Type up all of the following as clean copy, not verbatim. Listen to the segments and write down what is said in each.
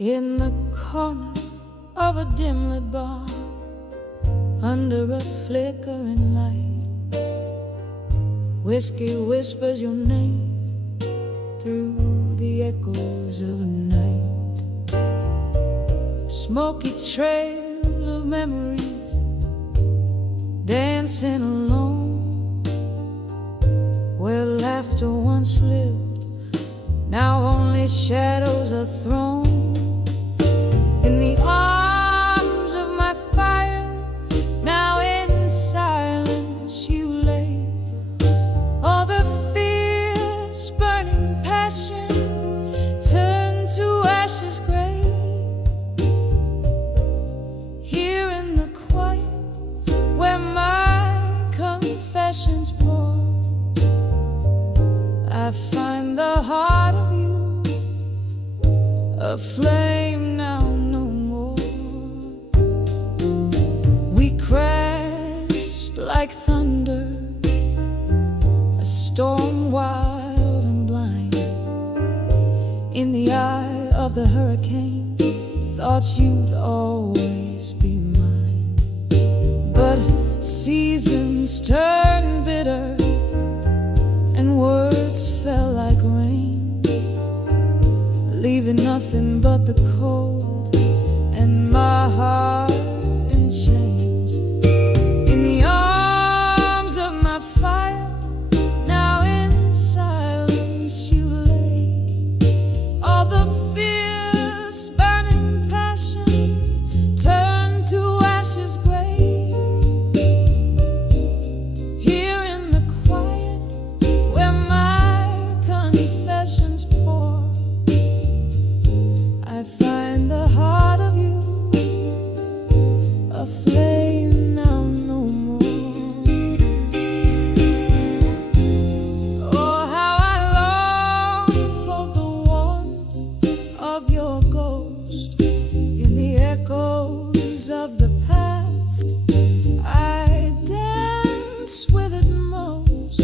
In the corner of a dim-lit bar, under a flickering light, whiskey whispers your name through the echoes of the night. Smoky trail of memories dancing alone, where laughter once lived, now only shadows are thrown. In the arms of my fire, now in silence you lay. All the fierce burning passion turned to ashes gray. Here in the quiet where my confessions pour, I find the heart of you, a flame now no more. We crashed like thunder, a storm wild and blind. In the eye of the hurricane, thought you'd always be mine. But seasons turned bitter and words fell like rain, leaving nothing but the cold and my heart in chains. In the arms of my fire, now in silence you lay. All the fierce burning passion turned to ashes gray. Here in the quiet where my confessions pour, I find the heart of you, a flame now no more. Oh, how I long for the warmth of your ghost. In the echoes of the past, I dance with it most.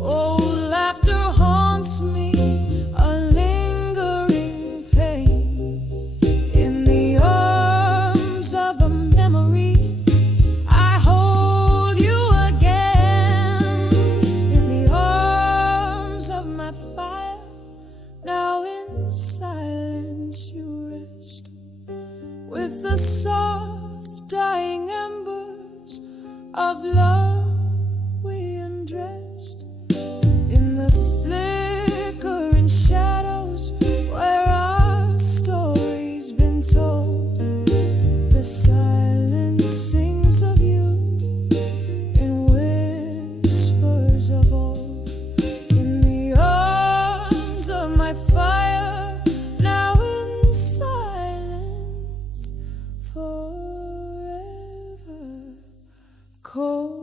Oh, laughter haunts me, a lingering pain. In the arms of a memory, I hold you again. In the arms of my fire, now in silence you rest. With the soft dying embers of love we undressed. In the flickering shadows where our story's been told, the silence sings of you in whispers of old. In the arms of my fire, now in silence, forever cold.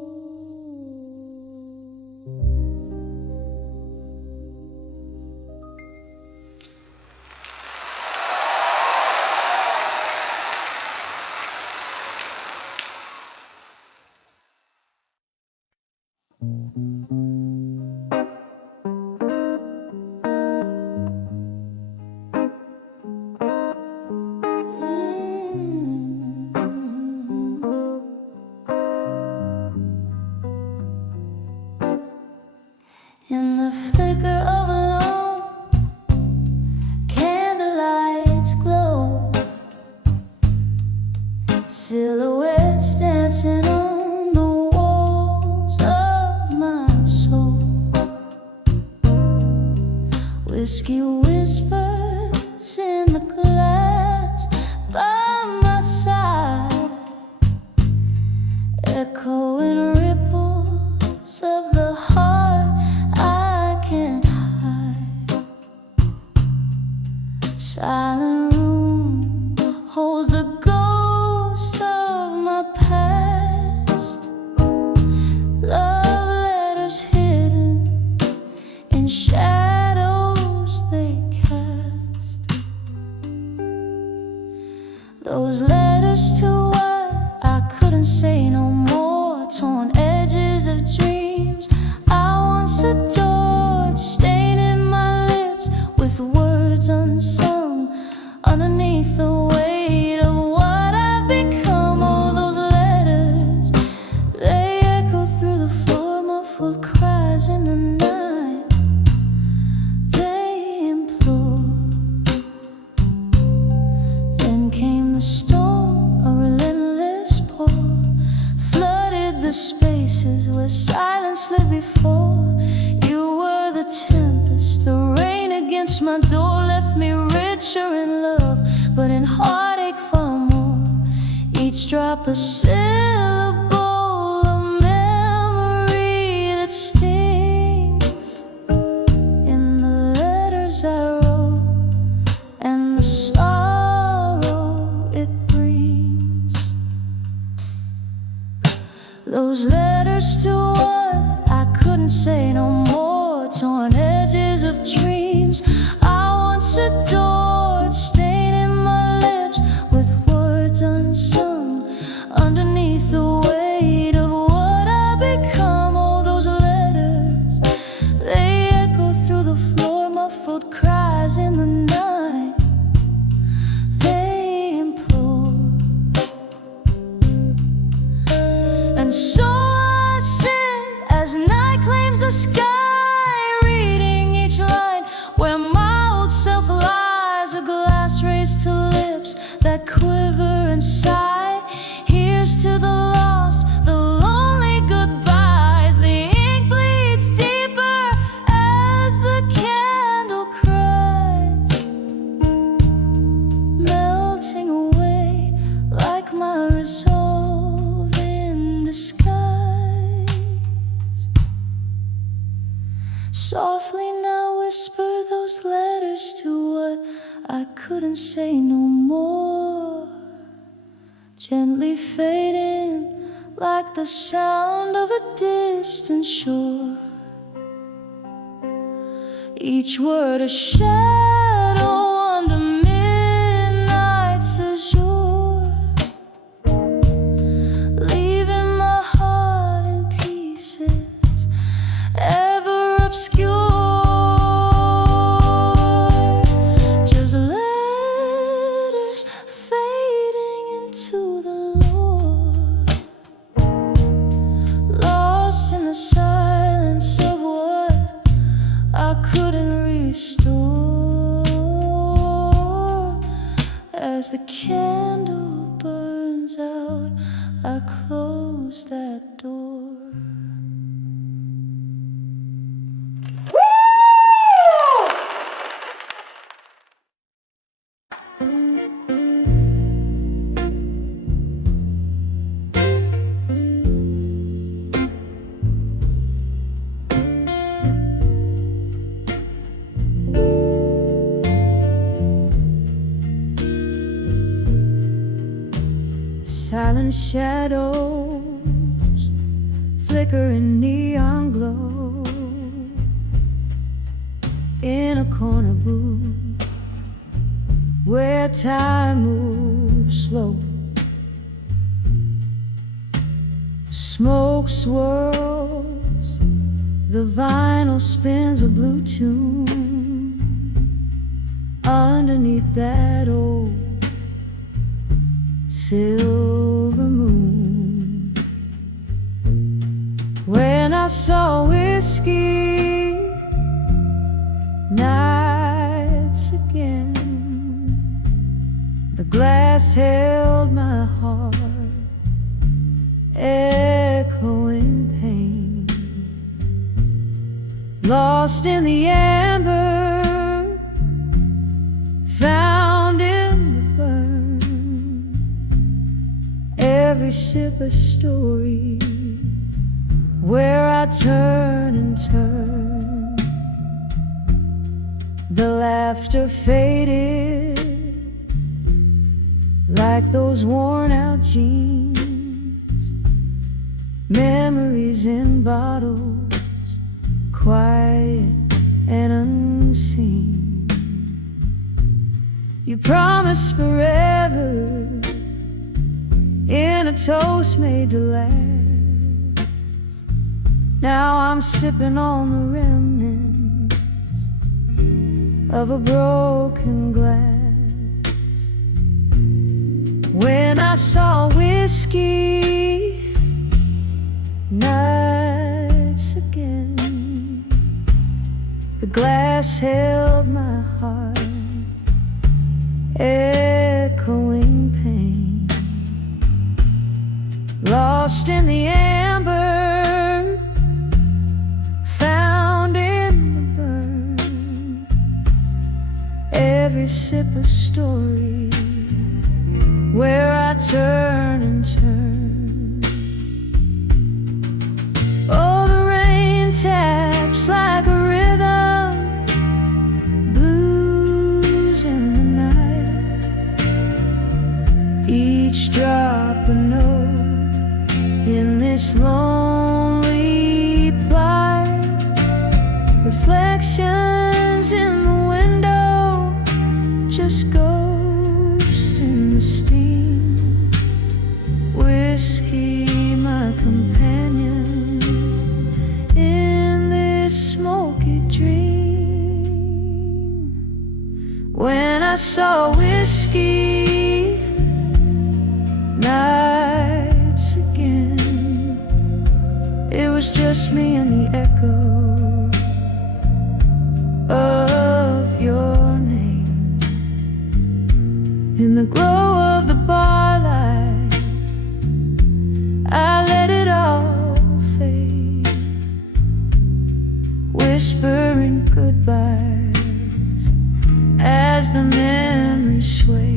In the flicker of a lone candlelight's glow, silhouettes dancing on the walls of my soul. Whiskey whispers in the glass by my side, echoing ripples of the heart I can't hide. Silent room holds the ghost of my past. Love letters hidden in shadows they cast. Those letters to what I couldn't say no more. Torn edges of dreams I once adored, staining my lips with words unsung. rapture in love, but in heartache far more. Each drop a syllable, a memory that stings in the letters I wrote and the sorrow it brings. Those letters to one I couldn't say no more, torn edges of dreams I once adored, staining my lips with words unsung underneath the weight of what I become. All those letters, they echo through the floor, muffled cries in the night. They implore, and so I sit as night claims the sky, reading each line where my old self lies. A glass raised to lips that quiver and sigh. Here's to the lost, the lonely goodbyes. The ink bleeds deeper as the candle cries, melting away like my resolve in disguise. Softly now whisper those letters to what I couldn't say no more, gently fading like the sound of a distant shore. Each word a shadow under midnight's azure, leaving my heart in pieces, ever obscure. Just letters fading into the Lord, lost in the silence of what I couldn't restore. As the candle burns out, I close that door. Silent shadows flicker in neon glow in a corner booth where time moves slow. Smoke swirls, the vinyl spins a blue tune underneath that old silver moon. When I saw whiskey nights again, the glass held my heart, echoing pain. Lost in the amber, found in the burn, every sip a story where I turn and turn. The laughter faded like those worn out jeans, memories in bottles, quiet and unseen. You promised forever in a toast made to last. Now I'm sipping on the remnants of a broken glass. When I saw whiskey nights again, the glass held my heart, echoing pain. Lost in the amber, found in the burn, every sip a story, where I turn and turn. Oh, the rain taps like a rhythm, blues in the night, each drop a note in this lonely plight. Reflections in the window, just ghosts in the steam. Whiskey, my companion in this smoky dream. When I saw whiskey nights again, it was just me and the echo of your name. In the glow of the bar light, I let it all fade, whispering goodbyes as the memories sway.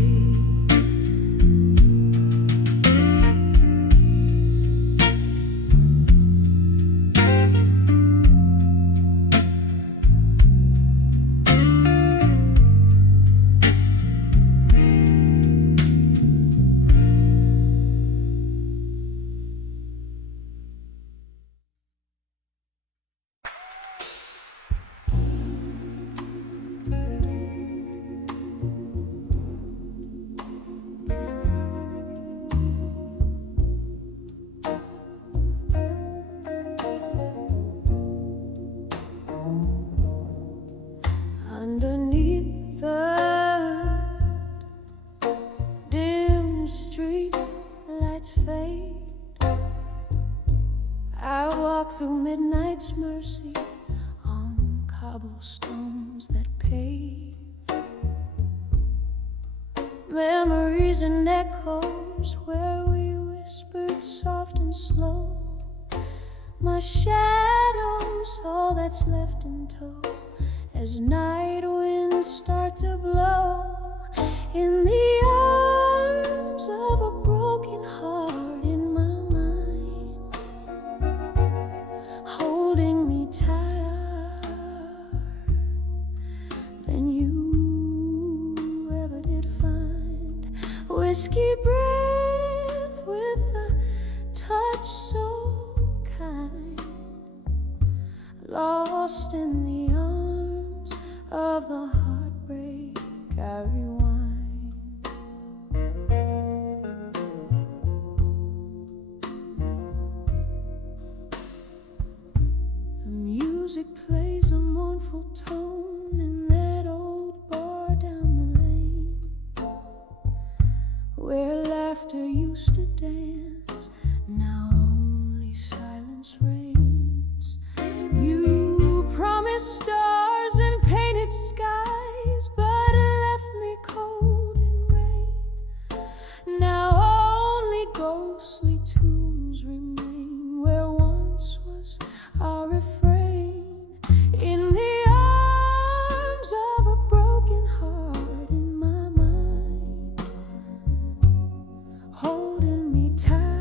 Underneath the dim street lights fade, I walk through midnight's mercy on cobblestones that pave. Memories and echoes where we whispered soft and slow. My shadow's all that's left in tow as night winds start to blow. In the arms of a broken heart in my mind, holding me tighter than you ever did find. Whiskey breath with a touch so kind, lost in the arms of the heartbreak I rewind. The music plays a mournful tone in that old bar down the lane, where laughter used to dance, now only silence reigns. You promised stars and painted skies, but left me cold in rain. Now only ghostly tombs remain where once was our refrain. In the arms of a broken heart in my mind, holding me tight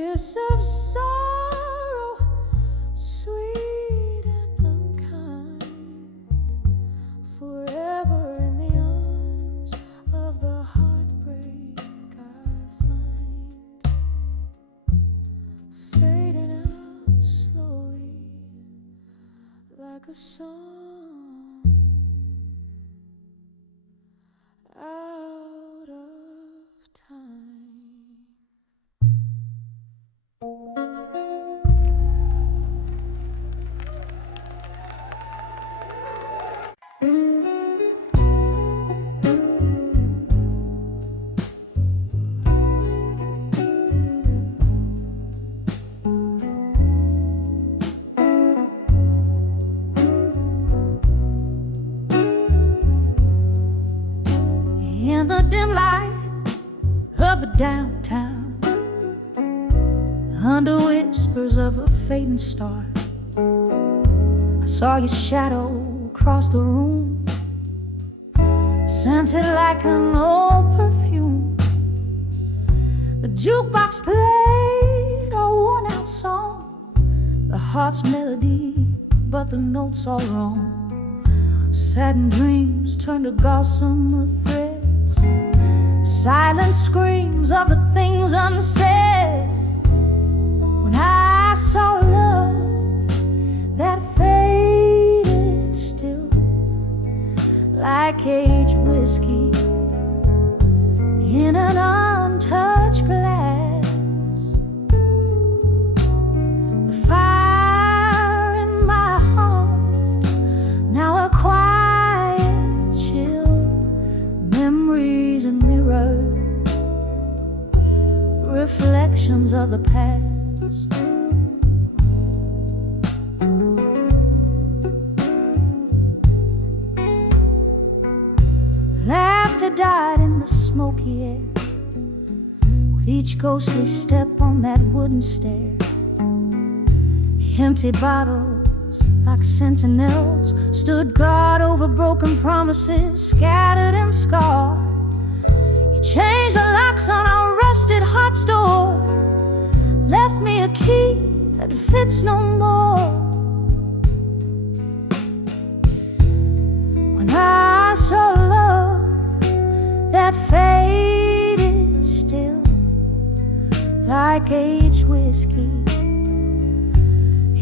kiss of sorrow, sweet and unkind, forever in the arms of the heartbreak I find, fading out slowly like a song out of time. In the dim light of a downtown, under whispers of a fading star, I saw your shadow cross the room, scented like an old perfume. The jukebox played a worn-out song, the heart's melody, but the notes all wrong. Saddened dreams turned to gossamer threads, silent screams of the things unsaid. When I saw love that faded still, like aged whiskey in an untouched glass, the fire in my heart now a quiet chill, memories and mirrors, reflections of the past. Laughter died in the smoky air, with each ghostly step on that wooden stair. Empty bottles like sentinels stood guard over broken promises, scattered and scarred. You changed the locks on our rusted heart's door, left me a key that fits no more. When I saw love that faded still, like aged whiskey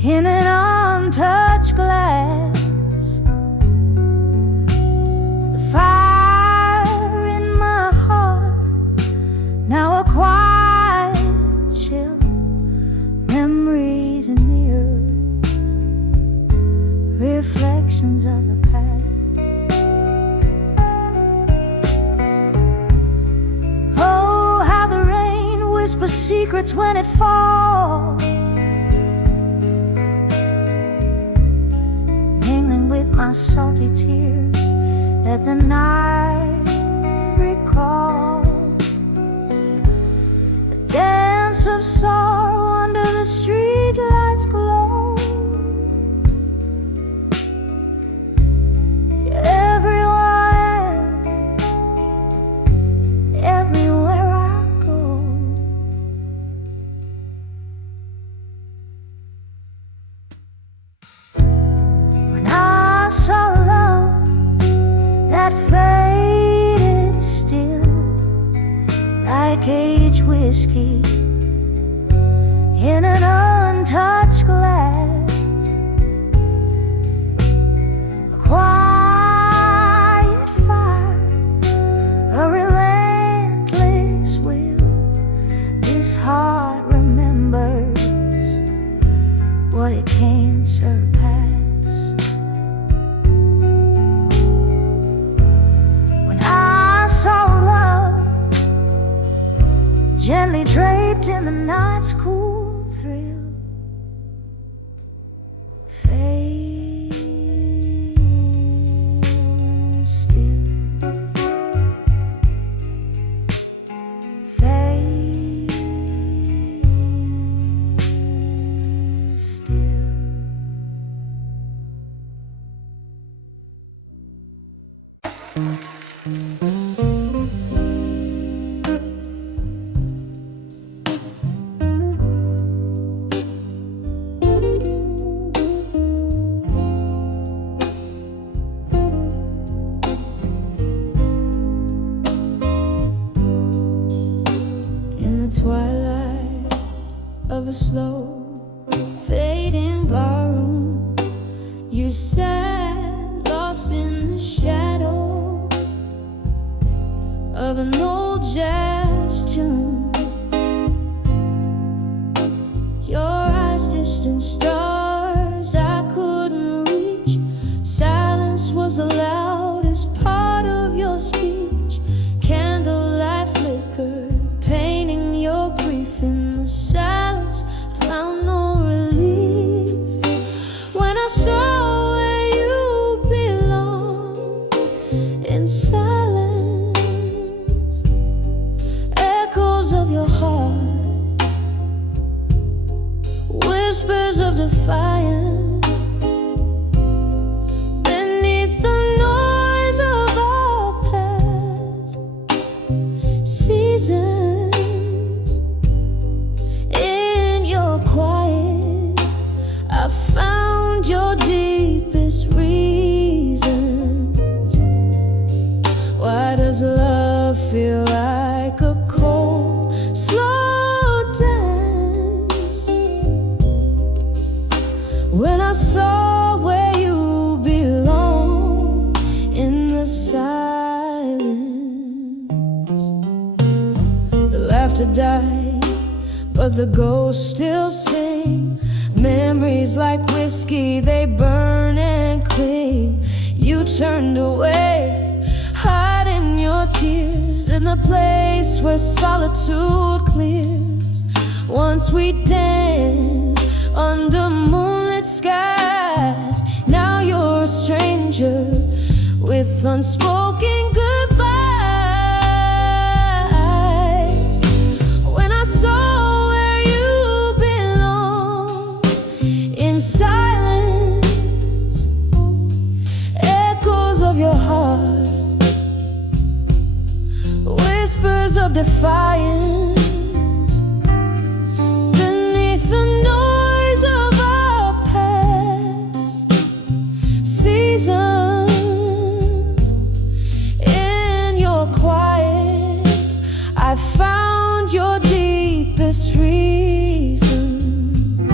in an untouched glass, the fire in my heart now a quiet chill, memories and mirrors, reflections of the past. Oh, how the rain whispers secrets when it falls, my salty tears that the night recalls. A dance of sorrow under the streetlights glow. You're everywhere I am, everywhere I go. When I saw love that faded still, like aged whiskey in an untouched glass, a quiet fire, a relentless will. This heart remembers what it can't surpass. Gently draped in the night's cool thrill, fade still, fade still. of a slow fading barroom. You sat lost in the shadow of an old jazz tune. Your eyes distant stars I couldn't reach. Silence was the loudest part of your speech. Candlelight flickered, painting your grief in the silence. Found no relief when I saw where you belong. In silence, echoes of your heart, whispers of defiance. Beneath the noise of our past seasons, in your quiet, I found your deepest reasons. Why does love feel like a cold, slow dance? When I saw where you belong in the silence. The laughter died, but the ghosts still sing. Memories like whiskey, they burn and cling. You turned away, hiding your tears in the place where solitude clears. Once we danced under moonlit skies. Now you're a stranger with unspoken goodbyes. When I saw where you belong in silence, echoes of your heart, whispers of defiance. Beneath the noise of our past seasons, in your quiet, I found your deepest reasons.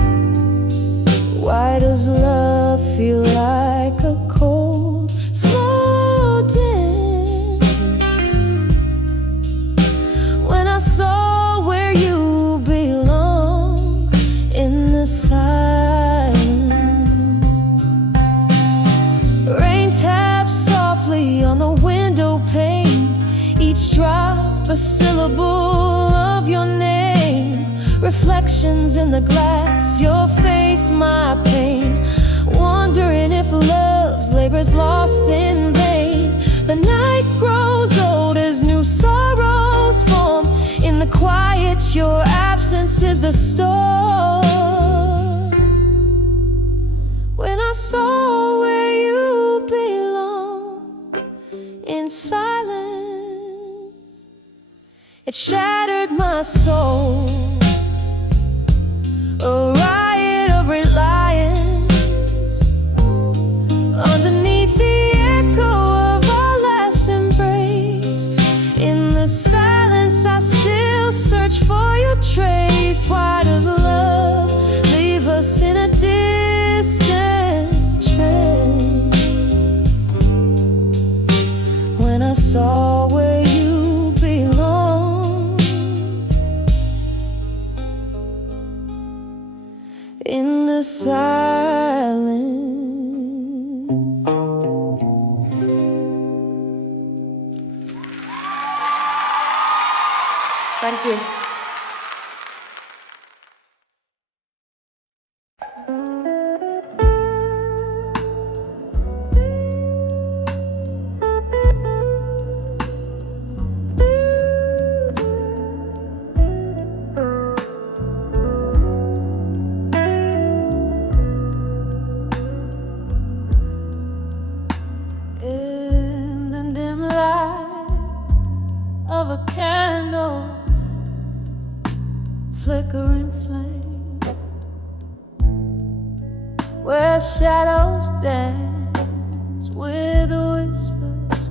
Why does love feel like a cold, slow dance? When I saw where you belong in the silence. Rain taps softly on the window pane, each drop a syllable of your name. Reflections in the glass, your face, my pain. Wondering if love's labor's lost in vain. The night grows old as new sorrows form. In the quiet, your absence is the storm. When I saw where you belong in silence, it shattered my soul. A riot of reliance underneath the echo of our last embrace. In the silence, I still search for your trace. Why does love leave us in a distant trace? When I saw where you belong in the silence. Thank you. In the dim light of a candle's flickering flame, where shadows dance with the whispers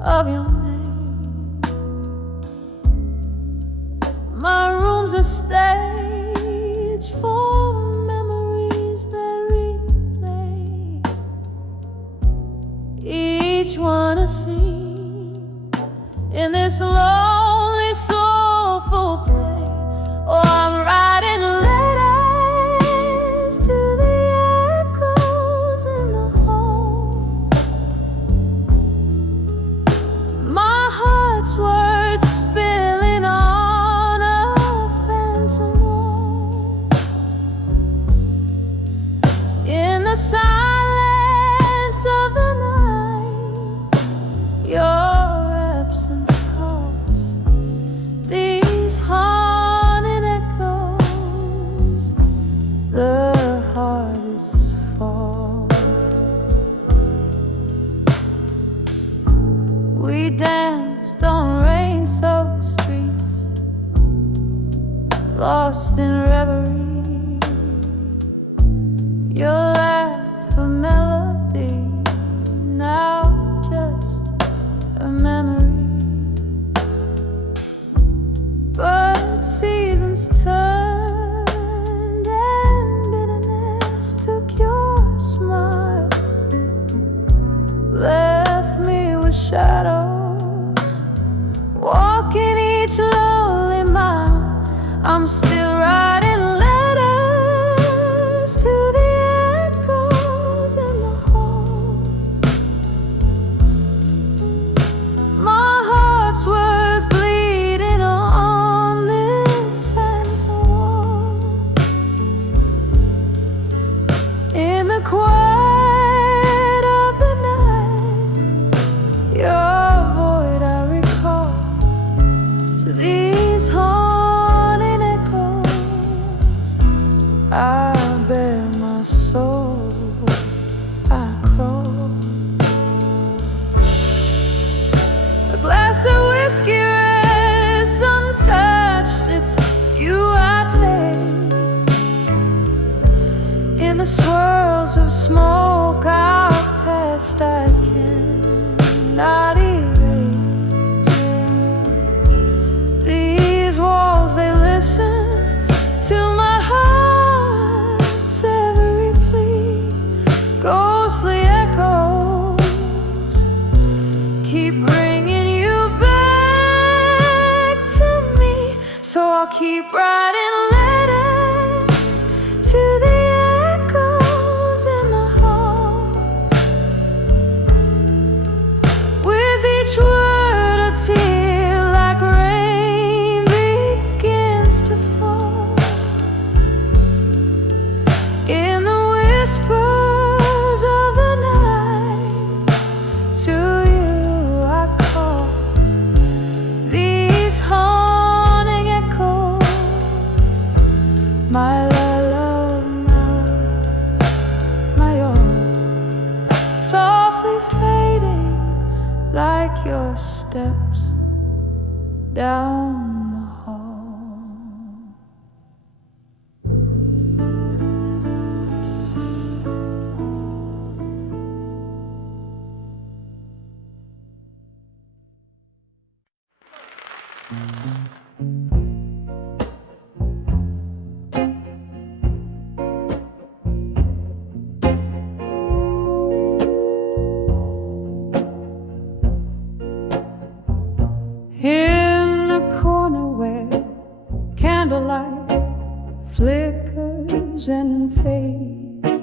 of your name. My room's a stage each one a scene in this lonely, soulful play. Oh, I'm writing letters to the echoes in the hall. My heart's words spilling on a phantom wall. In the silence of the night, your absence calls. These haunted echoes, the hardest fall. We danced on rain-soaked streets, lost in reverie. Your laugh a melody, now just a memory. But seasons turned and bitterness took your smile, left me with shadows, walking each lonely mile. I'm still writing letters to the echoes in the hall. My heart's words bleeding on this phantom wall. In the quiet of the night, your void I recall. To these haunting echoes, I bare my soul, I crawl. A glass of whiskey rests untouched, it's you I taste. In the swirls of smoke our past I cannot erase. These walls, they listen to my heart's every plea. Ghostly echoes keep bringing you back to me. So I'll keep writing letters to the echoes in the hall. With each word a tear like rain begins to fall. In the whispers of the night, to you I call. These haunting echoes, my love, my own, softly fading like your steps down the hall. In a corner where candlelight flickers and fades,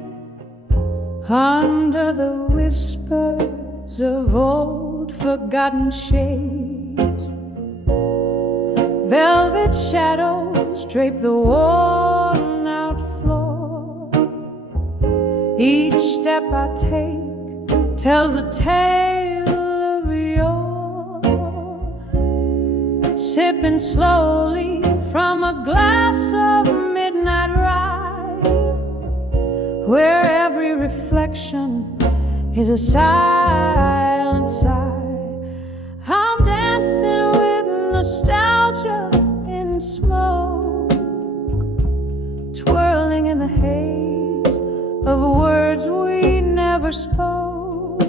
under the whispers of old forgotten shades, velvet shadows drape the worn out floor. Each step I take tells a tale of yore. Sipping slowly from a glass of midnight rye, where every reflection is a silent sigh. I'm dancing with nostalgia in smoke, twirling in the haze of words we never spoke.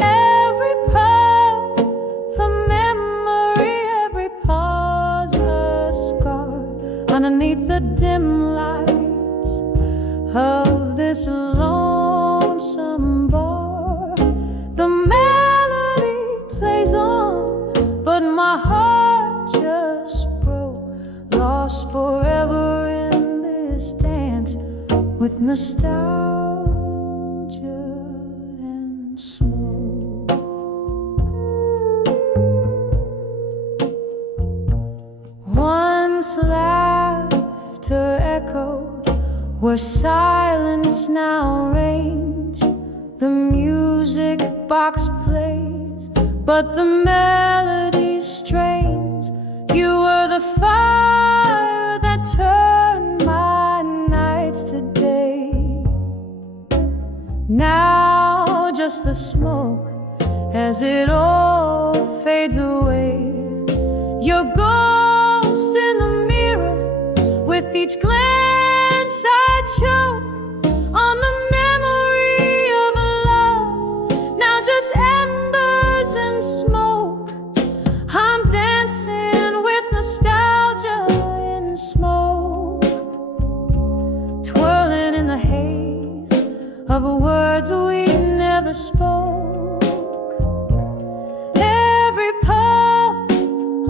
Every puff a memory, every pause a scar underneath the dim lights of this lonesome bar. where silence now reigns. The music box plays, but the melody strains. You were the fire that turned my nights to day. Now just the smoke as it all fades away. Your ghost in the mirror, with each glance I choke on the memory of a love, now just embers and smoke. I'm dancing with nostalgia in smoke, twirling in the haze of words we never spoke. Every puff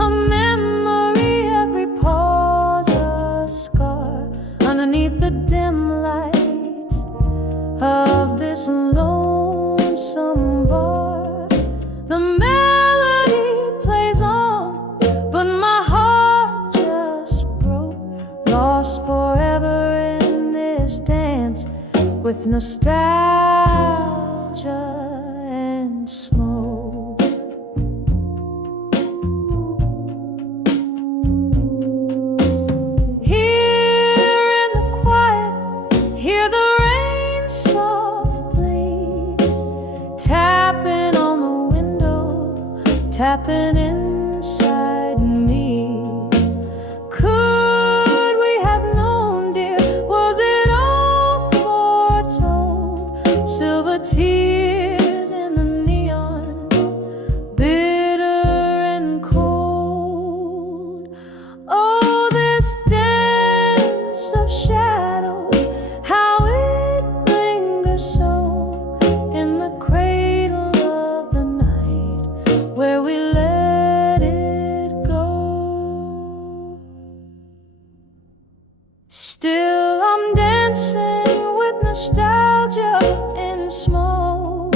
a memory, every pause a scar, underneath the dim light of this lonesome bar. The melody plays on, but my heart just broke, lost forever in this dance with nostalgia and smoke. Here in the quiet, hear the rain softly tapping on the window, tapping inside me. Could we have known, dear? Was it all foretold? Silver tears in the neon, bitter and cold. Oh, this dance of shadows, how it lingers so in the cradle of the night where we let it go. Still I'm dancing with nostalgia in smoke,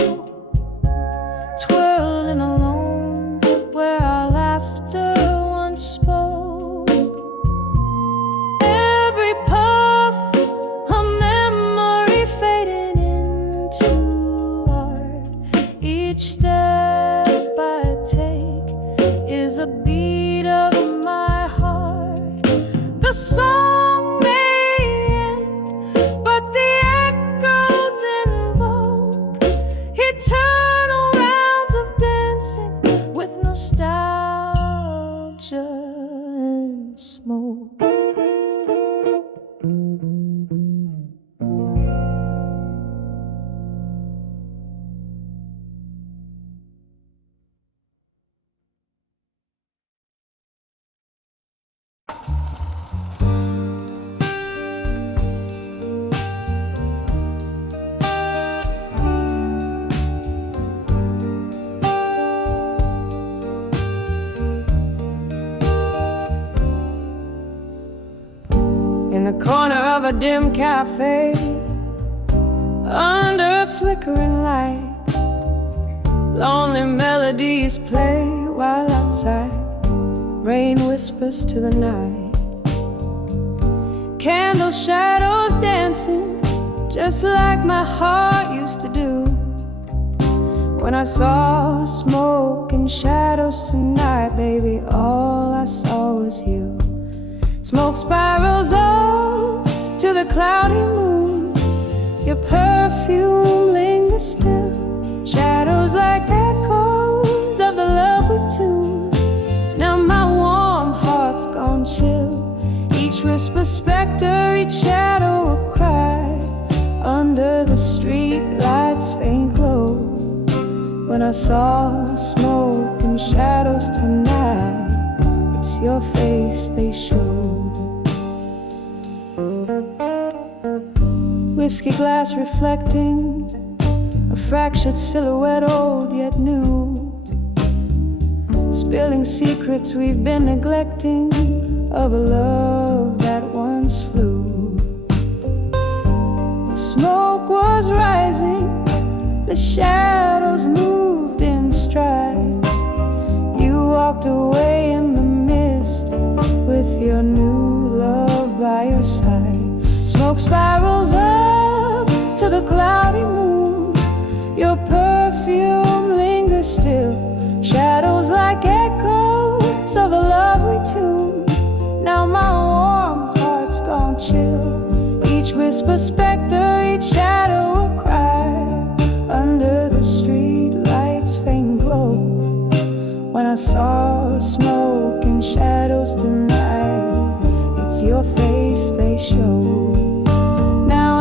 twirling alone where our laughter once spoke. Every puff a memory fading into art. Each step I take is a beat of my heart. The song may end, but the echoes invoke eternal rounds of dancing with nostalgia and smoke. In the corner of a dim cafe, under a flickering light, lonely melodies play while outside rain whispers to the night. Candle shadows dancing just like my heart used to do. When I saw smoke and shadows tonight, baby, all I saw was you. Smoke spirals up to the cloudy moon. Your perfume lingers still. Shadows like echoes of the love we tuned. Now my warm heart's gone chill. Each whisper specter, each shadow a cry. Under the street lights' faint glow. When I saw smoke and shadows tonight, it's your face they showed. Whiskey glass reflecting a fractured silhouette, old yet new, spilling secrets we've been neglecting of a love that once flew. The smoke was rising, the shadows moved in strides. You walked away in the mist with your new love by your side. Smoke Smoke spirals up to the cloudy moon. Your perfume lingers still. Shadows like echoes of a lovely tune. Now my warm heart's gone chill. Each whisper specter, each shadow a cry. Under the street lights faint glow. When I saw smoke and shadows tonight, it's your face they show. Now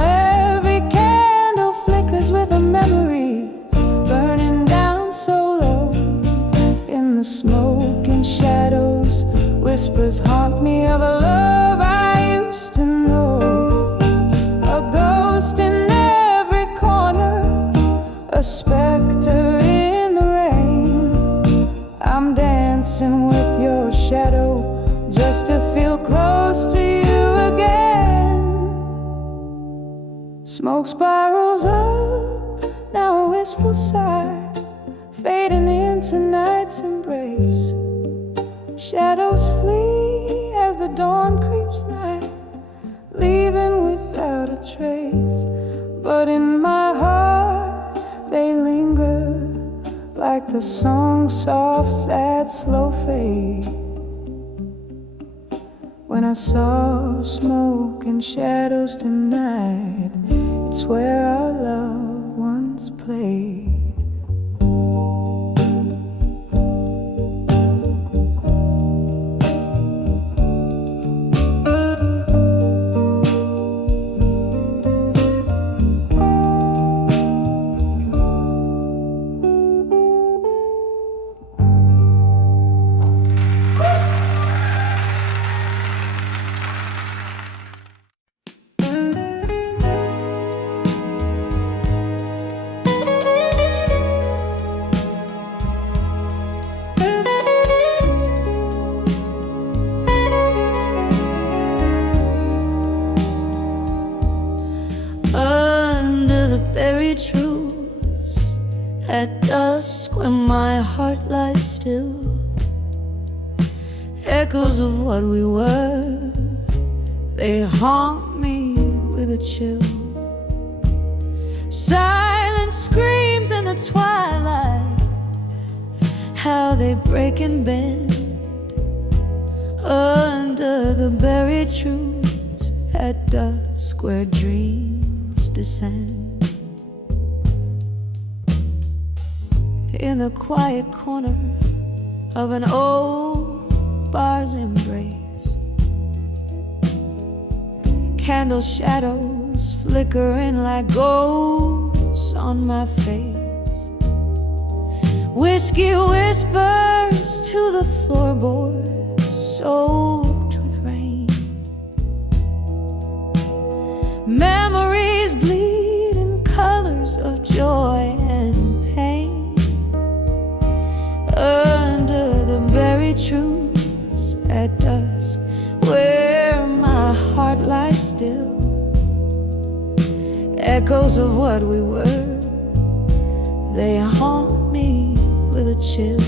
every candle flickers with a memory, burning down so low. In the smoke and shadows, whispers haunt me of a love I used to know. A ghost in every corner, a specter in the rain. I'm dancing with your shadow just to feel close to you again. Smoke spirals up, now a wistful sigh, fading into night's embrace. Shadows flee as the dawn creeps nigh, leaving without a trace. But in my heart they linger, like the song's soft, sad, slow fade. When I saw smoke and shadows tonight, it's where our love once played. Truths at dusk when my heart lies still, echoes of what we were, they haunt me with a chill. Silent screams in the twilight, how they break and bend under the buried truths at dusk where dreams descend. In the quiet corner of an old bar's embrace, candle shadows flickering like ghosts on my face. Whiskey whispers to the floorboards soaked with rain. Memories bleed in colors of joy and pain. Under the buried truths at dusk, where my heart lies still, echoes of what we were, they haunt me with a chill.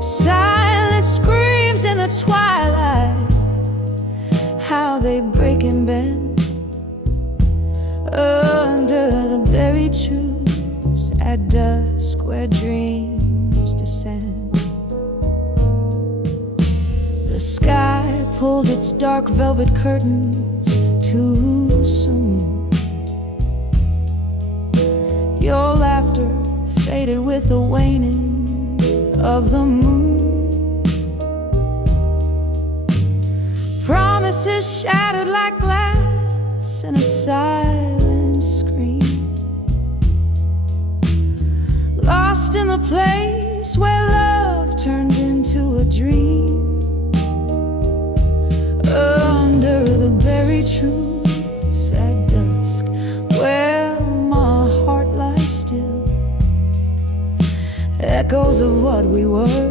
Silent screams in the twilight, how they break and bend under the buried truths at dusk where dreams descend. The sky pulled its dark velvet curtains too soon. Your laughter faded with the waning of the moon. Promises shattered like glass in a silent scream. Lost in the place where love turned into a dream. Under the buried truths at dusk, where my heart lies still, echoes of what we were,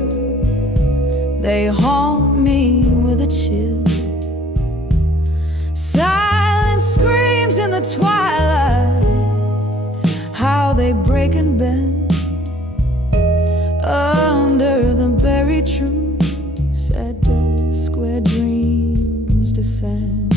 they haunt me with a chill. Silent screams in the twilight, how they break and bend under the buried truths at dusk where dreams descend.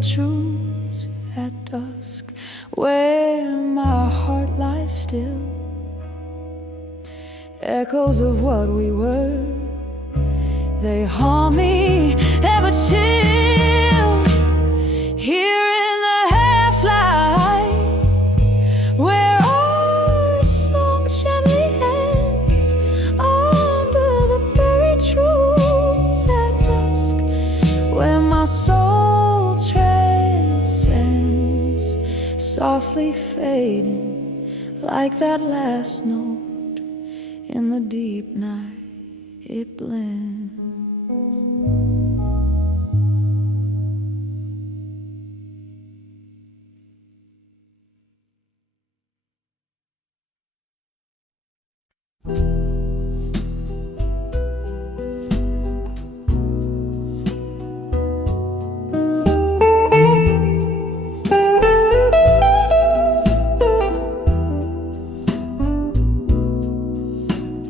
truths at dusk, where my heart lies still. Echoes of what we were, they haunt me ever chill. Here in the half-light, where our song gently ends, under the buried truths at dusk, where my soul transcends, softly fading like that last note in the deep night. It blends.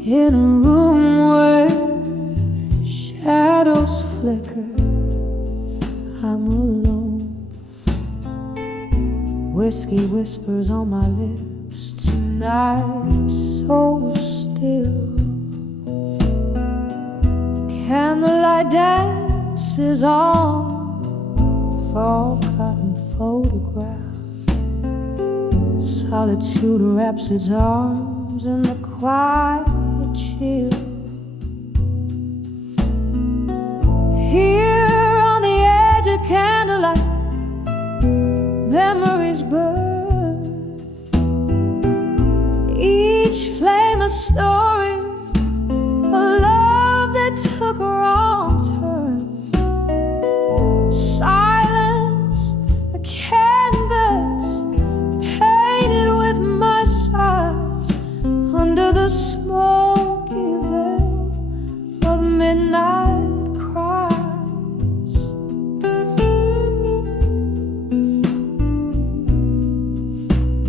In a room where shadows flicker, I'm alone. Whiskey whispers on my lips tonight, so still. Candlelight dances on fall cotton photograph. Solitude wraps its arms in the quiet chill. Here on the edge of candlelight, memories burn, each flame a story, a love that took a wrong turn. Silence, a canvas painted with my sighs, under the smoky veil of midnight cries.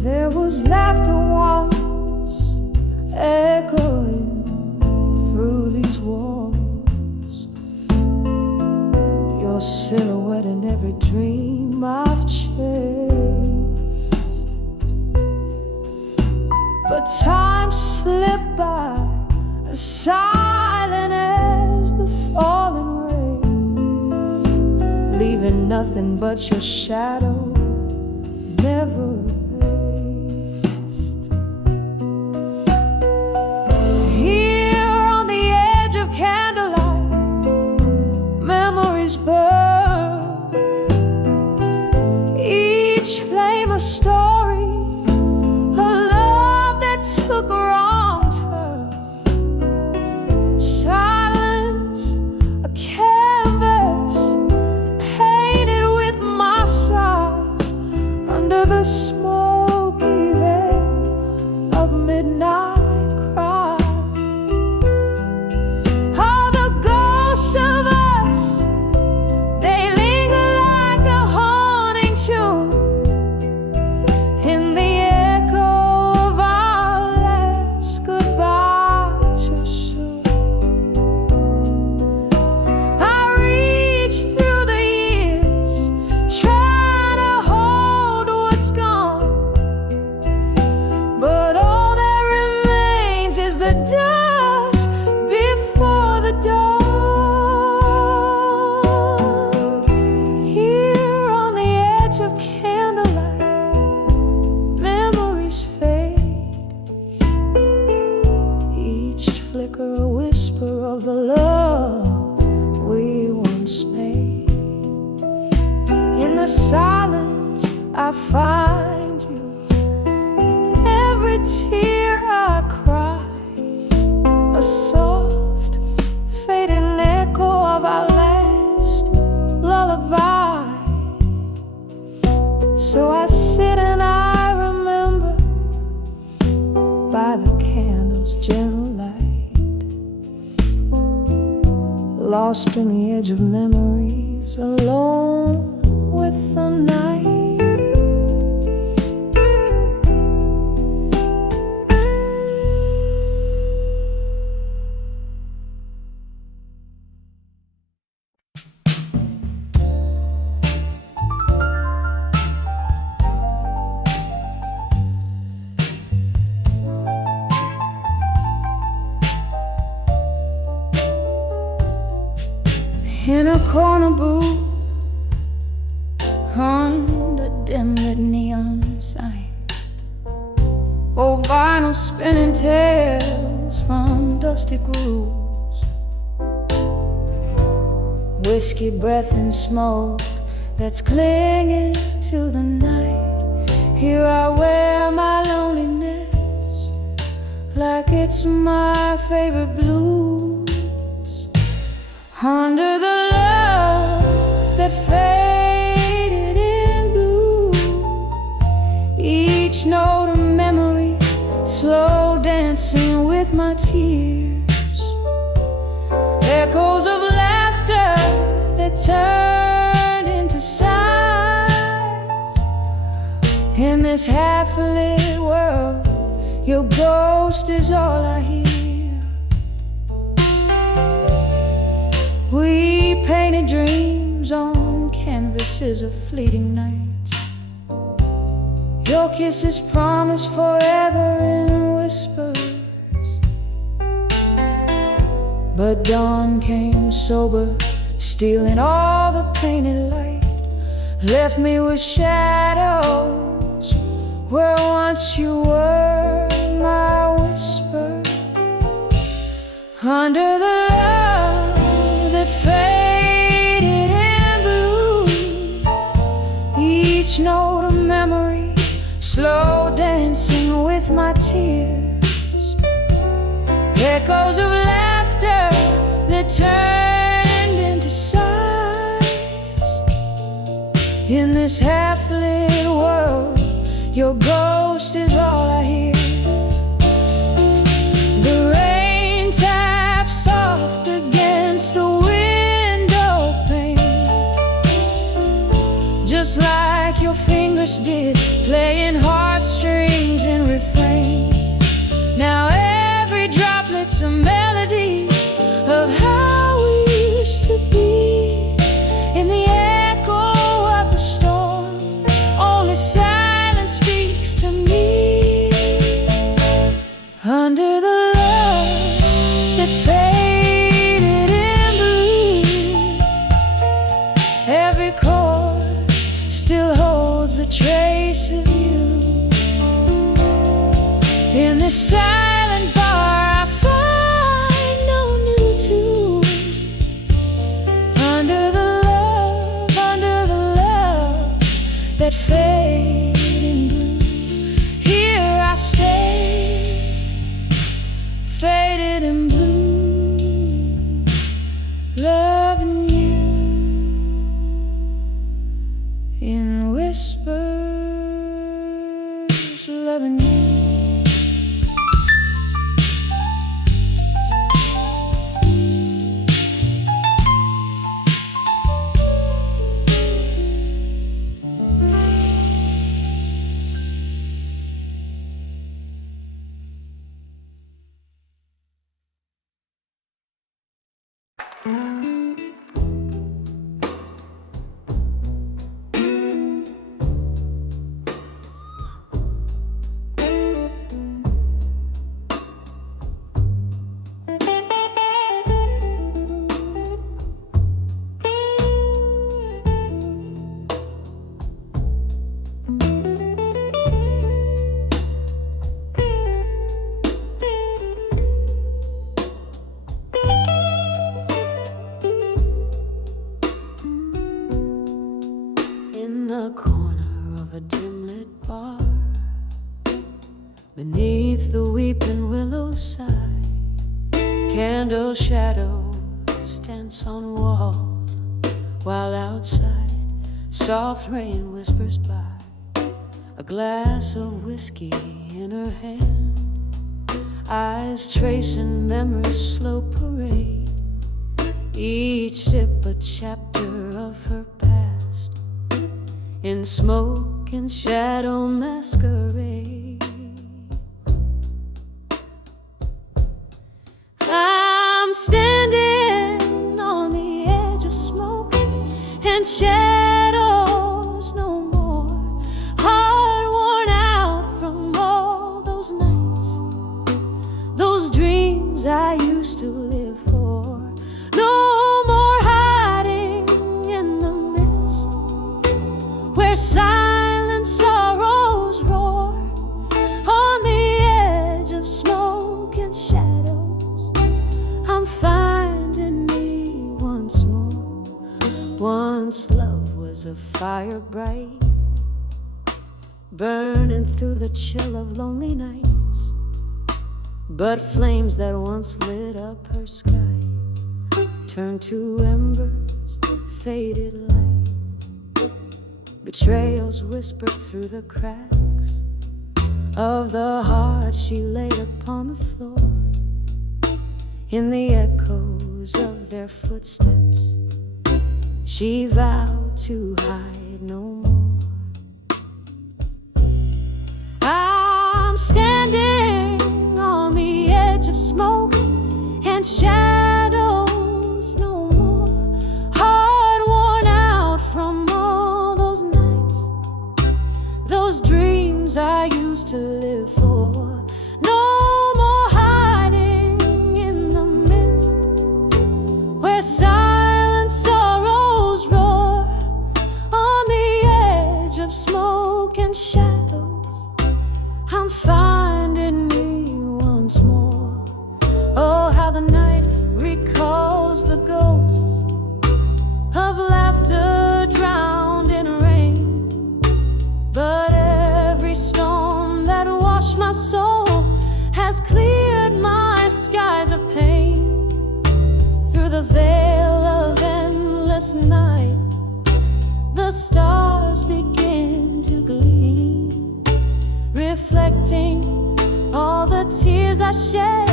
There was laughter once, echoing through these walls, your silhouette in every dream I've chased. But time slipped by, as silent as the falling rain, leaving nothing but your shadow, never erased. Here on the edge of candlelight, memories burn, each flame a story, took a wrong turn. Silence, a canvas painted with my sighs, under the smoky veil of midnight cry. All the ghosts of us, they linger like a haunting tune in the silence, I find you in every tear I cry, a soft, fading echo of our last lullaby. So I sit and I remember by the candle's gentle light, lost in the edge of memories, alone with the night. a dim-lit neon sign. Old vinyl spinning tales from dusty grooves. Whiskey breath and smoke that's clinging to the night. Here I wear my loneliness like it's my favorite blues. Under the love that faded in blue, each note of memory slow dancing with my tears. Echoes of laughter that turned into sighs. In this half-lit world, your ghost is all I hear. We painted dreams on canvases of fleeting nights. Your kisses promised forever in whispers. But dawn came sober, stealing all the painted light. Left me with shadows where once you were my whisper. Under the love that faded in blue, each note of memory slow dancing with my tears. Echoes of laughter that turned into sighs. In this half-lit world, your ghost is all I hear. The rain taps soft against the window pane, just like your fingers did, playing heartstrings in refrain. Now every droplet's a melody of how we used to be. In the echo of the storm, only silence speaks to me. Under the love that faded in blue, every chord still holds a trace of you. In this silent bar I find no new tune. Under the love that faded in blue, here I stay, faded in blue, loving you in whispers, loving you. Beneath the weeping willow side, candle shadows dance on walls, while outside soft rain whispers by. A glass of whiskey in her hand, eyes tracing memory's slow parade, each sip a chapter of her past, in smoke and shadow masquerade. I'm standing on the edge of smoke and shadows no more, heart worn out from all those nights, those dreams I used to live for. No more hiding in the mist where silent sorrows roar on the edge of smoke and shadows, I'm finding me once more. Once love was a fire bright, burning through the chill of lonely nights. But flames that once lit up her sky turned to embers, faded light. Betrayals whispered through the cracks of the heart she laid upon the floor. In the echoes of their footsteps, she vowed to hide no more. I'm standing on the edge of smoke and shadows no more, heart worn out from all those nights, those dreams I used to live for. No more hiding in the mist where silent sorrows roar on the edge of smoke and shadows. I'm finding me once more. Oh, how the night recalls the ghosts of laughter drowned in rain. But every storm that washed my soul has cleared my skies of pain. Through the veil of endless night, the stars begin to gleam, reflecting all the tears I shed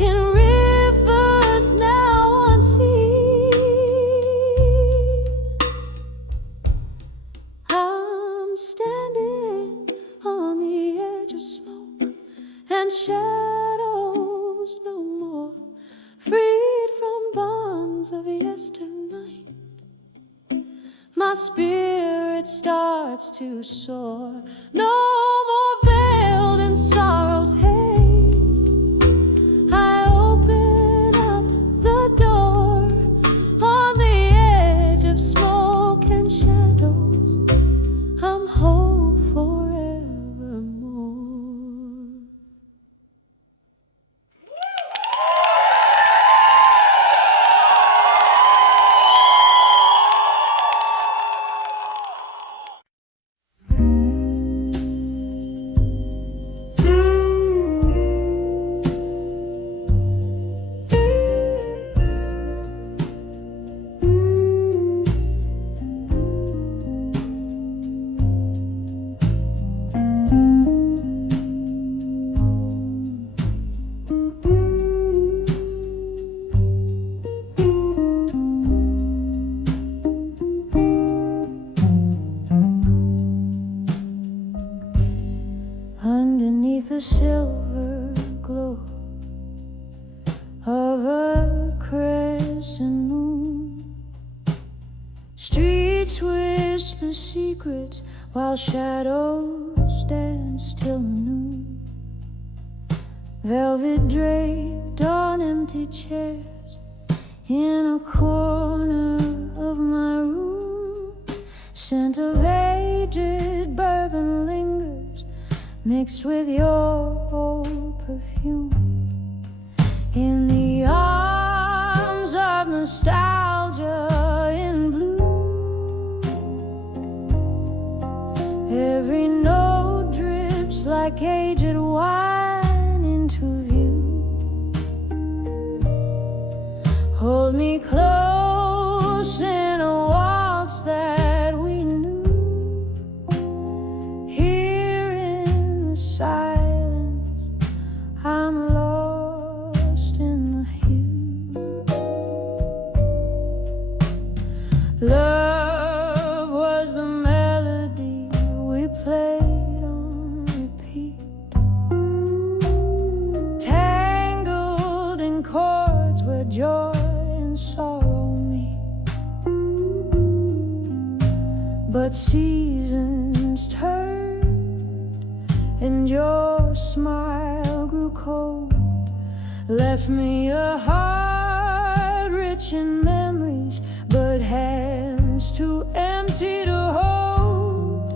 in rivers now unseen. I'm standing on the edge of smoke and shadows no more, freed from bonds of yesternight. My spirit starts to soar, no more veiled in sorrow's haze. I open up the door on the edge of smoke and shadows. I'm whole forevermore. Underneath the silver glow of a crescent moon, streets whisper secrets while shadows dance till noon. Velvet draped on empty chairs in a corner of my room, scent of aged bourbon lingers mixed with your old perfume. In the arms of nostalgia in blue, every note drips like aged wine into view. Hold me close in a waltz that we knew. Here in the silence, I'm lost in the hue. Love was the melody we played on repeat, tangled in chords where joy and sorrow meet. But seasons turned and your smile grew cold, left me a heart rich in memories, but hands too empty to hold.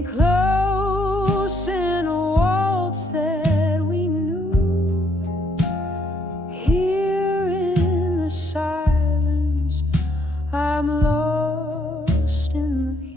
me close in a waltz that we knew. Here in the silence, I'm lost in the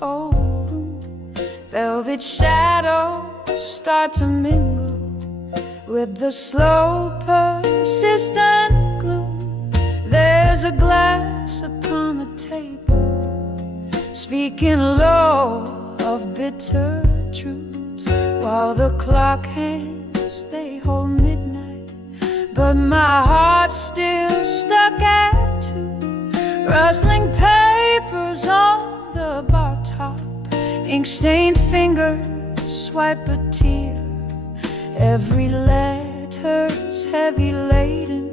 old room, velvet shadows start to mingle with the slow, persistent gloom. There's a glass upon the table, speaking low of bitter truths, while the clock hands, they hold midnight, but my heart's still stuck at 2. Rustling papers on the bar top, ink-stained fingers swipe a tear. Every letter's heavy laden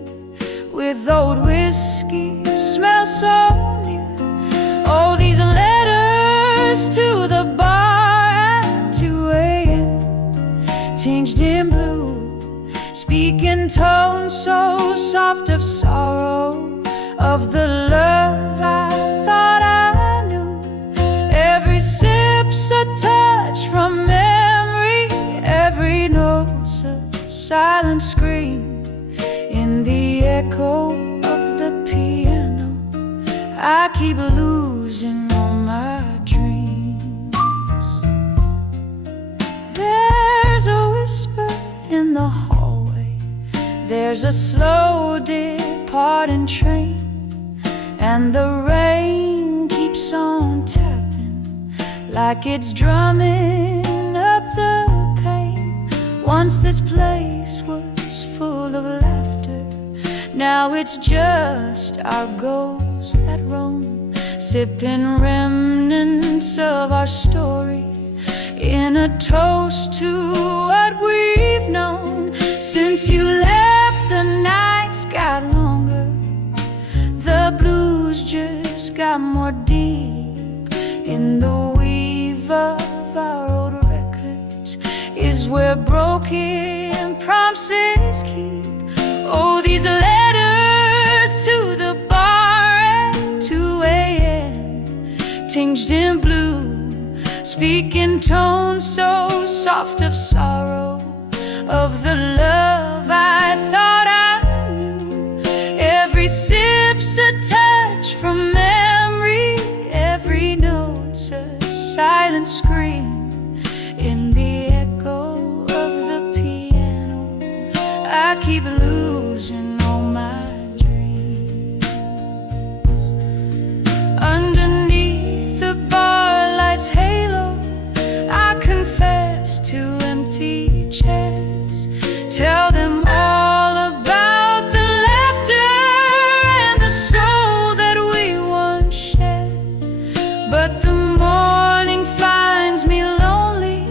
with old whiskey, smells so near. Oh, these letters to the bar at 2 a.m., tinged in blue, speaking tones so soft of sorrow, of the love I thought I knew. Every sip's a touch from memory, every note's a silent scream in the echo of the piano. I keep losing all my dreams. There's a whisper in the hallway, there's a slow departing train, and the rain keeps on tapping like it's drumming up the pain. Once this place was full of laughter, now it's just our ghosts that roam, sipping remnants of our story in a toast to what we've known. Since you left, the nights got longer, the blues just got more deep. In the weave of our old records is where broken promises keep. Oh, these letters to the bar at 2 a.m., tinged in blue, speaking tones so soft of sorrow, of the love I thought I knew. Every sip's a touch touch from memory. Every note's a silent scream in the echo of the piano. I keep losing all my dreams. Underneath the bar light's halo, I confess to empty chairs. Tell them all about the laughter and the soul that we once shared. But the morning finds me lonely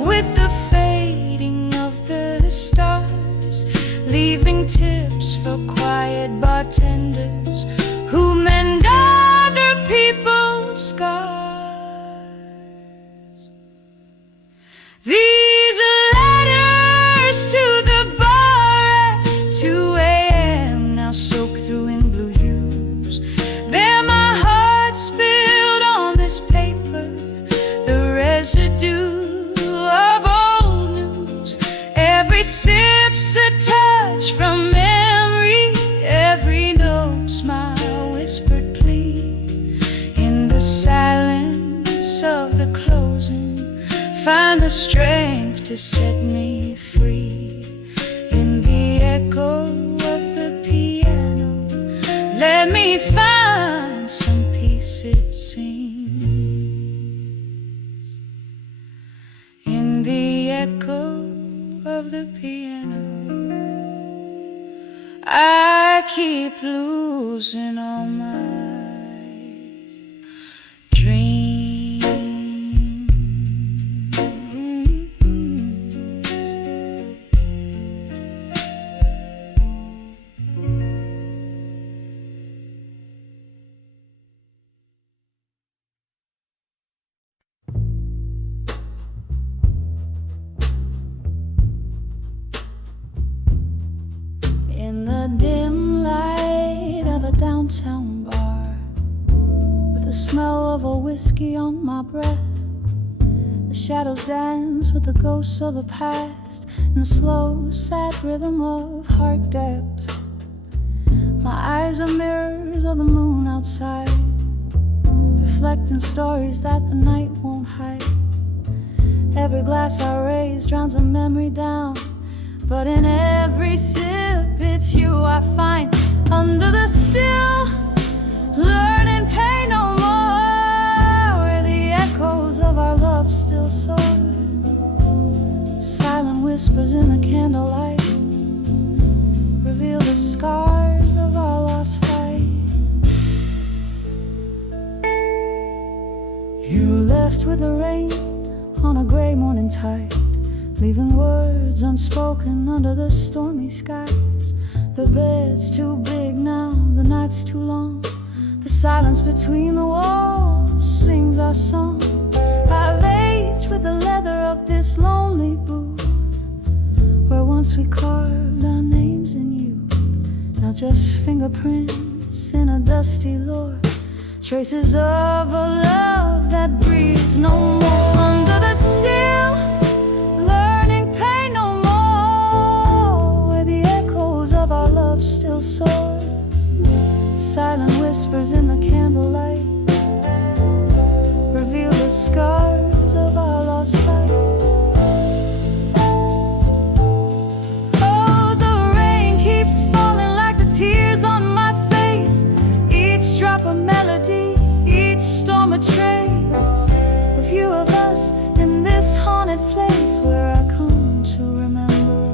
with the fading of the stars, leaving tips for quiet bartenders who mend other people's scars. These letters to the bar at 2 a.m. now soak through in blue hues. They're my heart spilled on this paper, the residue of old news. Every sip's a touch from memory, every note's my whispered plea. In the silence of the closing, find the strength to set me free. In the echo of the piano, let me find some peace, it seems. In the echo of the piano, I keep losing all my dreams. In the dim light of a downtown bar, with the smell of a whiskey on my breath, the shadows dance with the ghosts of the past in the slow, sad rhythm of heart depths. My eyes are mirrors of the moon outside, reflecting stories that the night won't hide. Every glass I raise drowns a memory down, but in every sip it's you I find. Under the still, learning pain no more, where the echoes of our love still soar. Silent whispers in the candlelight reveal the scars of our lost fight. You left with the rain on a gray morning tide, leaving words unspoken under the stormy skies. The bed's too big now, the night's too long. The silence between the walls sings our song. I've aged with the leather of this lonely booth, where once we carved our names in youth. Now just fingerprints in a dusty lore, traces of a love that breathes no more. Under the still, of our love still soar. Silent whispers in the candlelight reveal the scars of our lost fight. Oh, the rain keeps falling like the tears on my face, each drop a melody, each storm a trace. A view of us in this haunted place, where I come to remember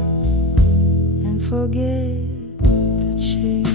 and forget the chase.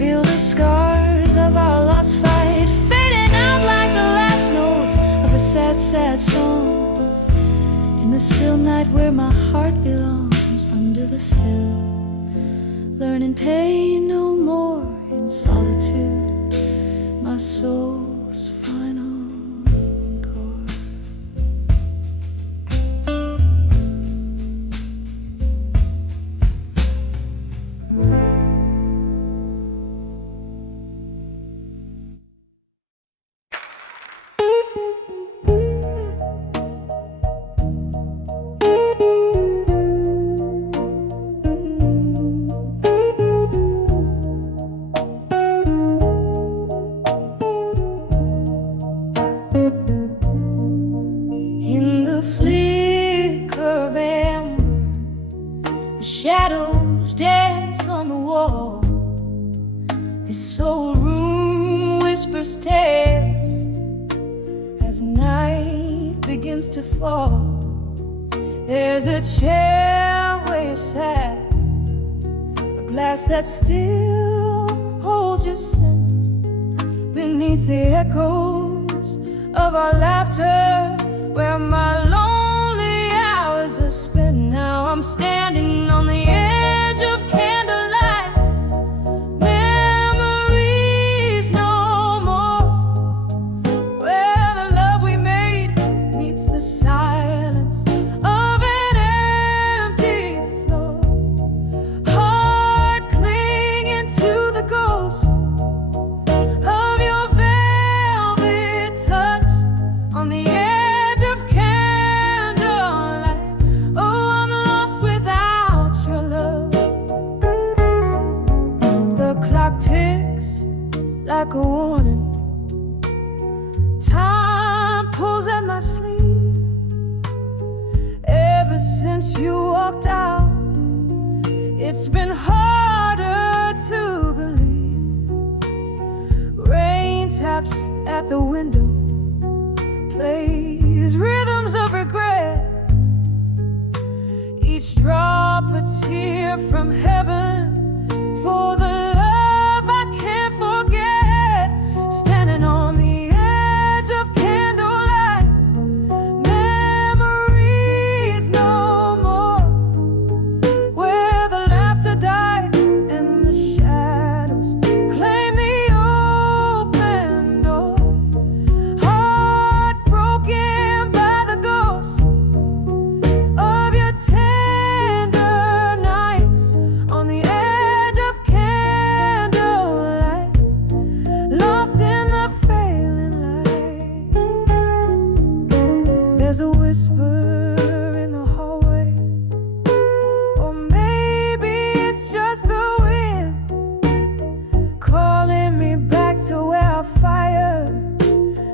reveal the scars of our lost fight, fading out like the last notes of a sad, sad song. In the still night where my heart belongs, under the still, learning pain no more in solitude, my soul's final chord. In the flicker of amber, the shadows dance on the wall. This old room whispers tales as night begins to fall. There's a chair where you sat, a glass that still holds your scent, beneath the echoes of our laughter, where my lonely hours are spent. Now I'm standing on the edge of candlelight, memories no more, where the love we made meets the silence of an empty floor, heart clinging to the ghost of your velvet touch on the edge of candlelight. Oh, I'm lost without your love. The clock ticks like a warning. Time pulls at my sleeve. Ever since you walked out, it's been harder to believe. Rain taps at the window, plays rhythms of regret, each drop a tear from heaven for the love I can't forget. Standing on the edge of candlelight, memories no more, where the laughter died and the shadows claim the open door, heartbroken by the ghost of your tender nights on the edge of candlelight, lost in the failing light. There's a whisper in the hallway, or maybe it's just the wind calling me back to where our fire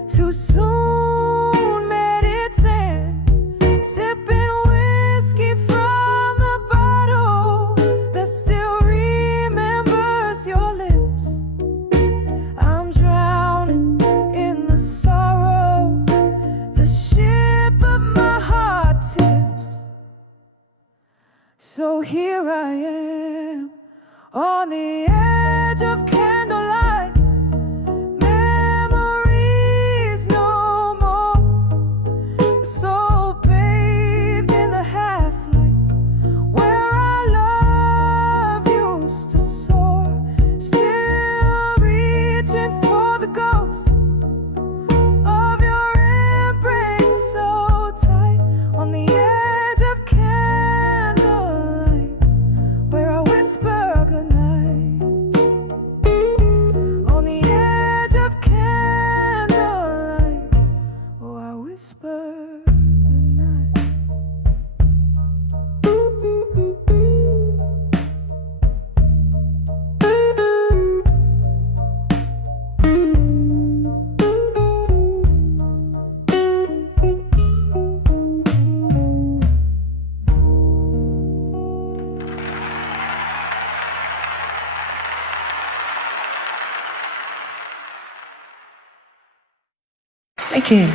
too soon met its end. Sipping whiskey from the bottle that still remembers your lips. I'm drowning in the sorrow, the ship of my heart tips. So here I am on the edge of candlelight, memories no more, so bathed in the half-light, where our love used to soar, still reaching for the ghost of your embrace so tight, on the edge of candlelight, where I whisper goodnight, on the edge of candlelight, oh, I whisper goodnight. Thank you.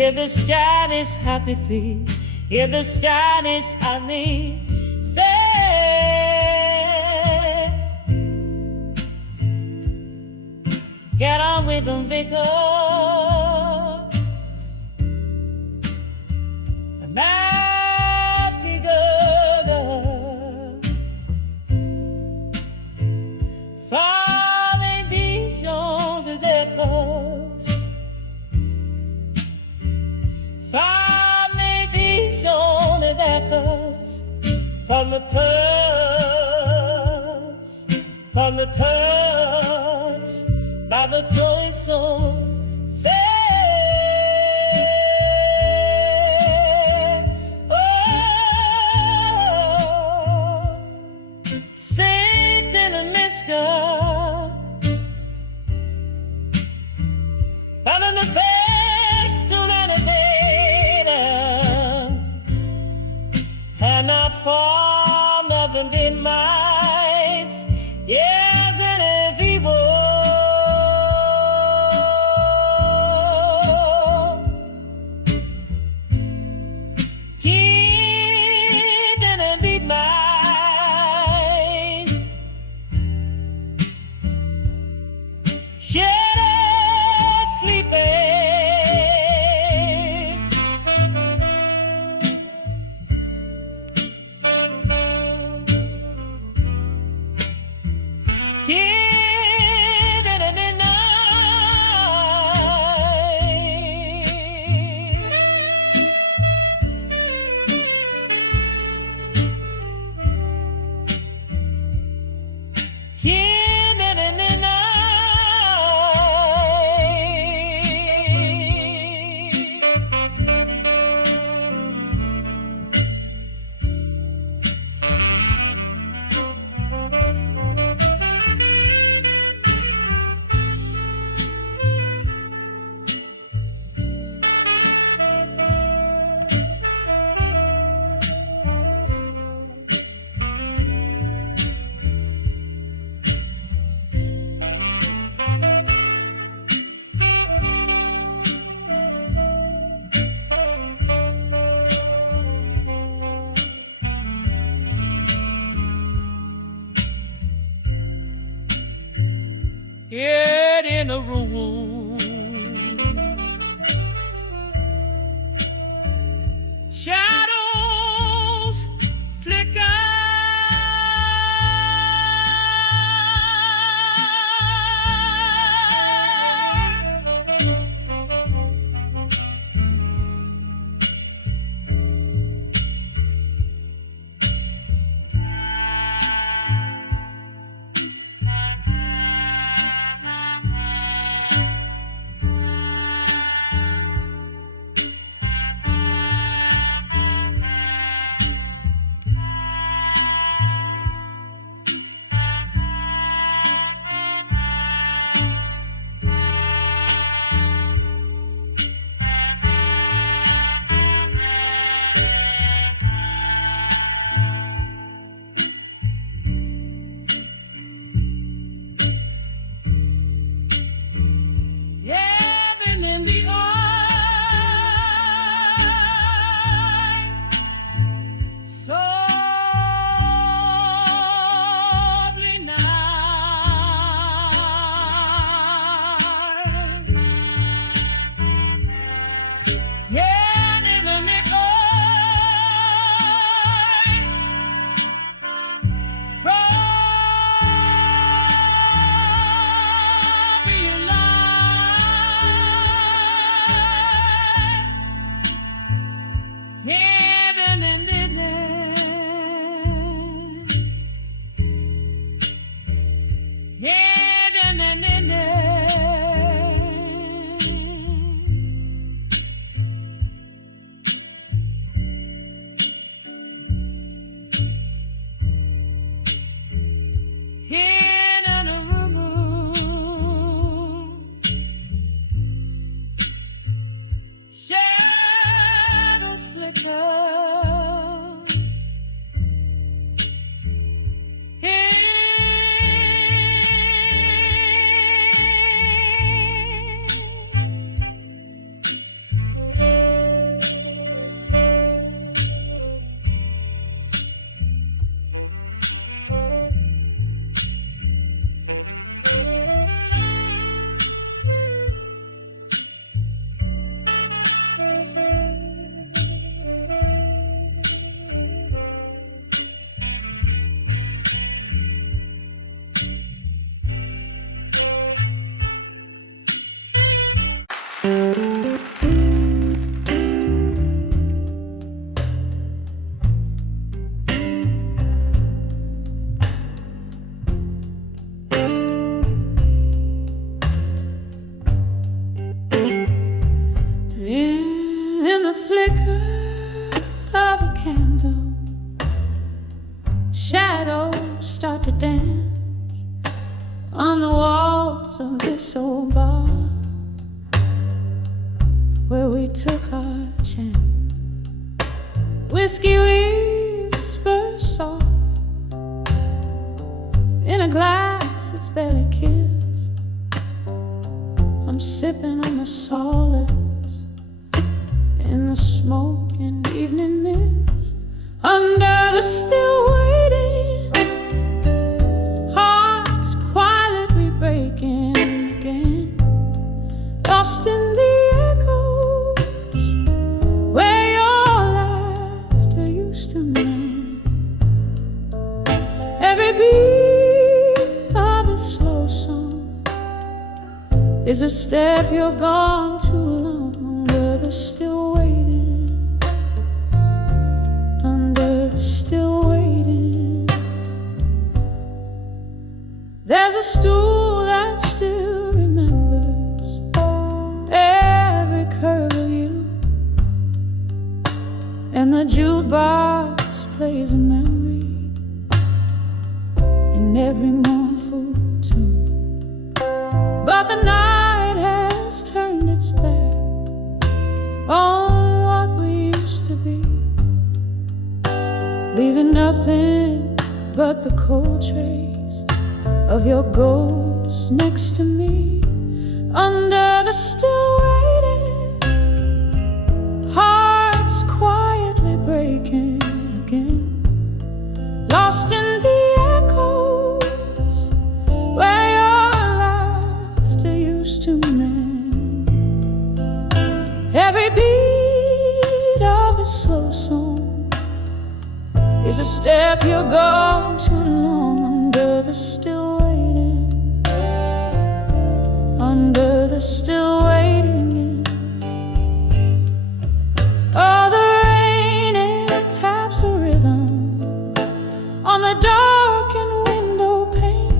If the sky is happy feet, if the sky is happy, say, get on with them, Vico. From the touch by the toy so fair. Oh, Saint in a Miska, under the face to renovate, and I fall nothing in minds. Yes, and every word he didn't beat mine. Shed sleeping. Get in a room, shadows flicker, shadows start to dance on the walls of this old bar where we took our chance. Whiskey whispers soft in a glass that's barely kissed. I'm sipping on the solace in the smoke and evening mist. Under the still waiting, hearts quietly breaking again, lost in the echoes where your laughter used to mend. Every beat of a slow song is a step you're gone too long. Under the still waiting, under the still waiting, there's a stool that still remembers every curve of you, and the jukebox plays a memory in every mournful tune. But the night has turned its back on what we used to be, leaving nothing but the cold trace of your ghost next to me. Under the still waiting, hearts quietly breaking again, lost in the echoes where your laughter used to mend. Every beat of a slow song is a step you're gone too long. Under the still waiting, under the still waiting. Oh, the rain, it taps a rhythm on the darkened window pane,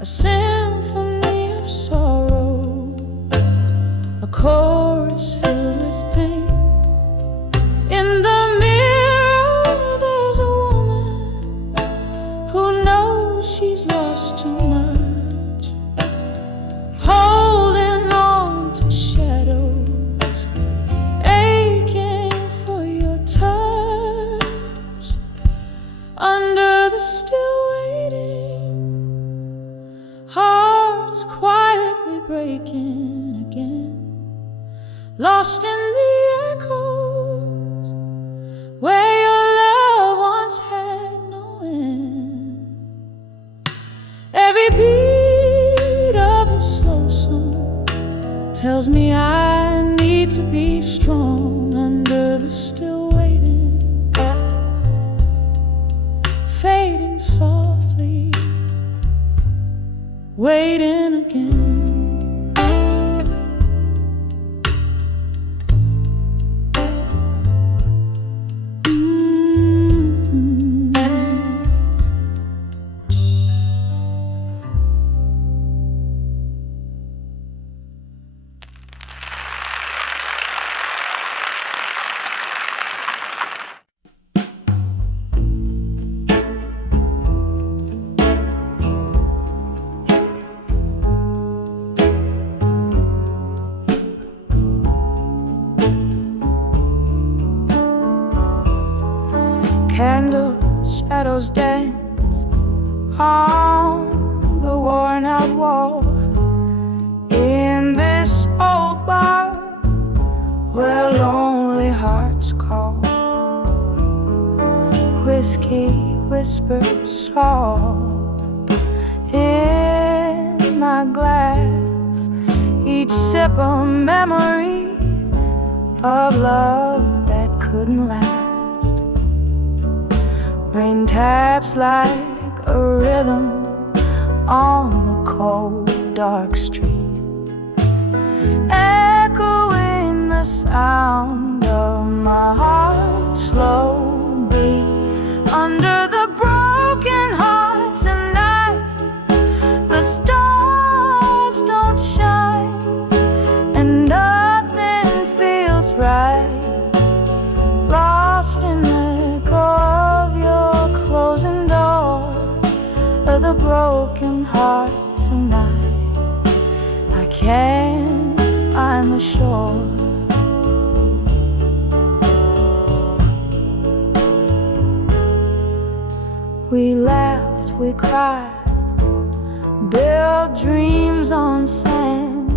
a symphony of sorrow, a chorus filled with pain. In the mirror there's a woman who knows she's lost too much, holding on to shadows, aching for your touch. Under the still waiting, hearts quietly breaking again, lost in the echoes where your love once had no end. Every beat of a slow song tells me I need to be strong. Under the still waiting, fading softly, waiting again. Candles, shadows dance on the worn out wall in this old bar where lonely hearts call. Whiskey whispers soft in my glass, each sip a memory of love that couldn't last. Rain taps like a rhythm on the cold, dark street, echoing the sound of my heart's slow beat. Under the broken heart tonight, the stars don't shine, and nothing feels right, lost in the echo of your cloud. the broken heart tonight. I can't find the shore. We laughed, we cried, built dreams on sand.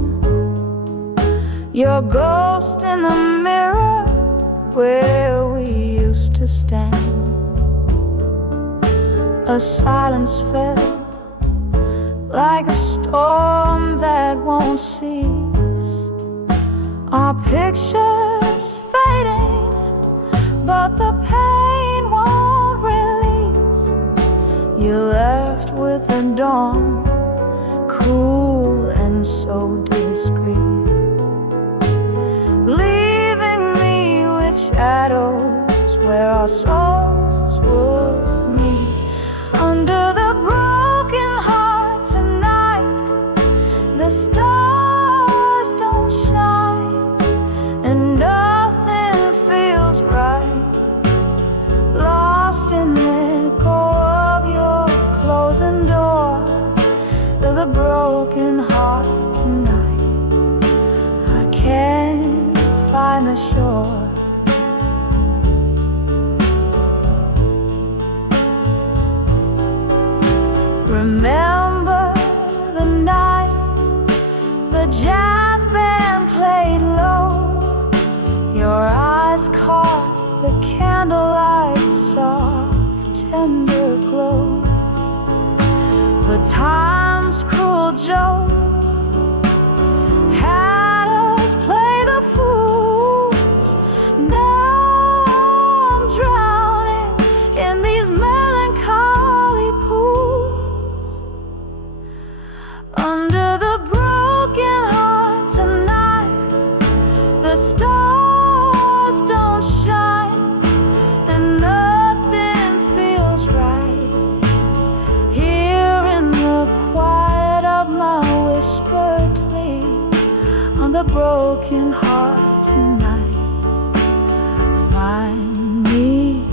Your ghost in the mirror where we used to stand. A silence fell like a storm that won't cease. Our pictures fading, but the pain won't release. You left with the dawn, cool and so discreet, leaving me with shadows where our souls would meet. Under the broken heart tonight, the stars don't shine, and nothing feels right. Lost in the echo of your closing door, the broken heart tonight. I can't find the shore. Remember the night the jazz band played low. Your eyes caught the candlelight's soft, tender glow. But time's cruel joke had us play the fools. Now I'm drowning in these melancholy pools. Under the broken heart tonight, the stars don't shine, and nothing feels right. Here in the quiet of my whispered plea, on the broken heart tonight, find me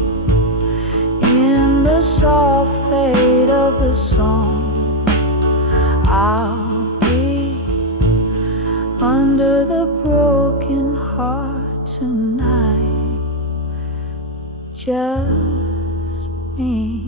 in the soft fade of the song. I'll be under the broken heart tonight, just me.